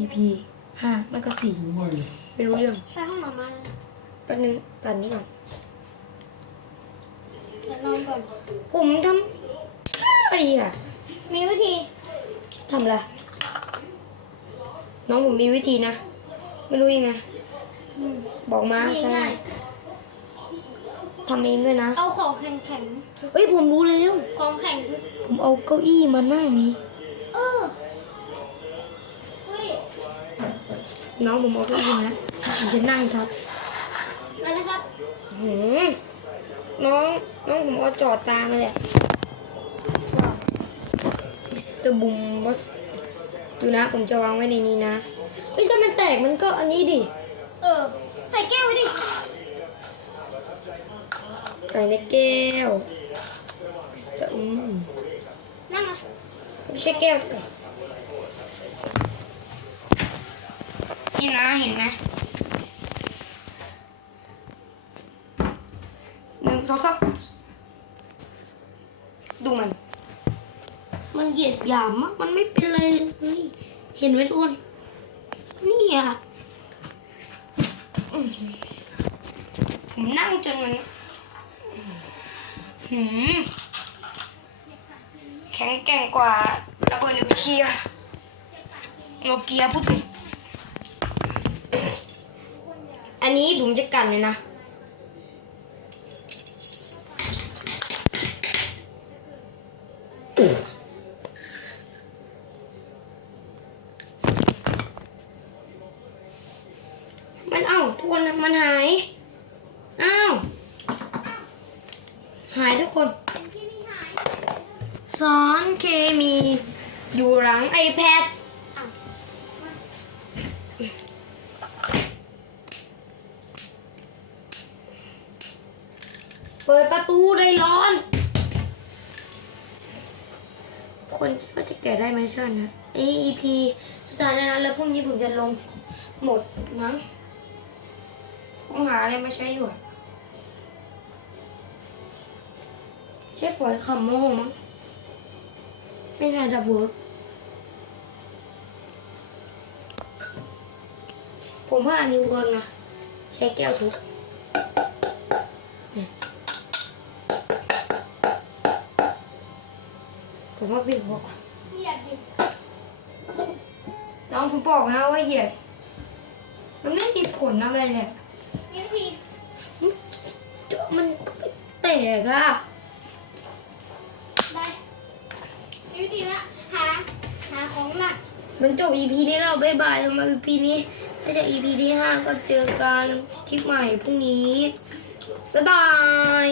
EP ห้าไม่ก็สี่ไม่รู้เรื่องไปห้องหมามาเลยแป๊บนึงตัดนี้ก่อนเดี๋ยวนอนก่อน ผมทำอะไรอะมีวิธีทำอะไรน้องผมมีวิธีนะ ไม่รู้ยังไง อืมบอกมาใช่ง่ายทำเองด้วยนะเอาของแข็งแข็งเอ้ยผมรู้แล้ว ๆของแข็งทุกผมเอาเก้าอี้มานั่งนี้ เออ น้องผมเอาเก้าอี้มาแล้วผมจะนั่งครับมาเลยครับหืมน้องน้องผมเอาจอดตามมาเลยมิสเตอร์บุมบัสดูนะ ผมจะวางไว้ในนี้นะเฮ้ยถ้ามันแตกมันก็อันนี้ดิ เออ ใส่แก้วไว้ดิ ใส่ในแก้วมิสเตอร์อืมนั่งอะไม่ใช่แก้ว นี่นะเห็นไหมหนึ่งสองสามดูมัน มันเหยียดหยามมากมันไม่เป็นไรเลย เห็นไหมทุกคนนี่อะผมนั่งจนมันหืมแข็งแกร่งกว่าระเบิดนิวเคลียร์โนเกียพูดถึง อันนี้ผมจะกันเลยนะมันเอ้าทุกคนมันหายอ้าวหายทุกคนเป็นที่นี่หายสอนเคมี อยู่หลัง iPad ปิดประตูได้ร้อน คนคิดว่าจะแก่ได้ไหมเชิญนะไอ EP สุดท้ายแล้วนะแล้วพรุ่งนี้ผมจะลงหมดมั้งผมหาอะไรมาใช้อยู่อะใช้ฝอยคำโม่มั้งไม่น่าจะเวิร์กผมว่าอันนี้เวิร์กนะใช้แก้วทุบ ผมว่าเป็นพวกเหยียดดิน้องผมบอกนะว่าเหยียด มันไม่มีผลอะไรเลยมีวิธีมันก็ไม่แตกอะได้มีวิธีละหาหาของหนักมันจบ EP นี้แล้วบ๊ายบายสำหรับ EP นี้ถ้าจะ EP ที่ 5 ก็เจอกันคลิปใหม่พรุ่งนี้ บ๊ายบาย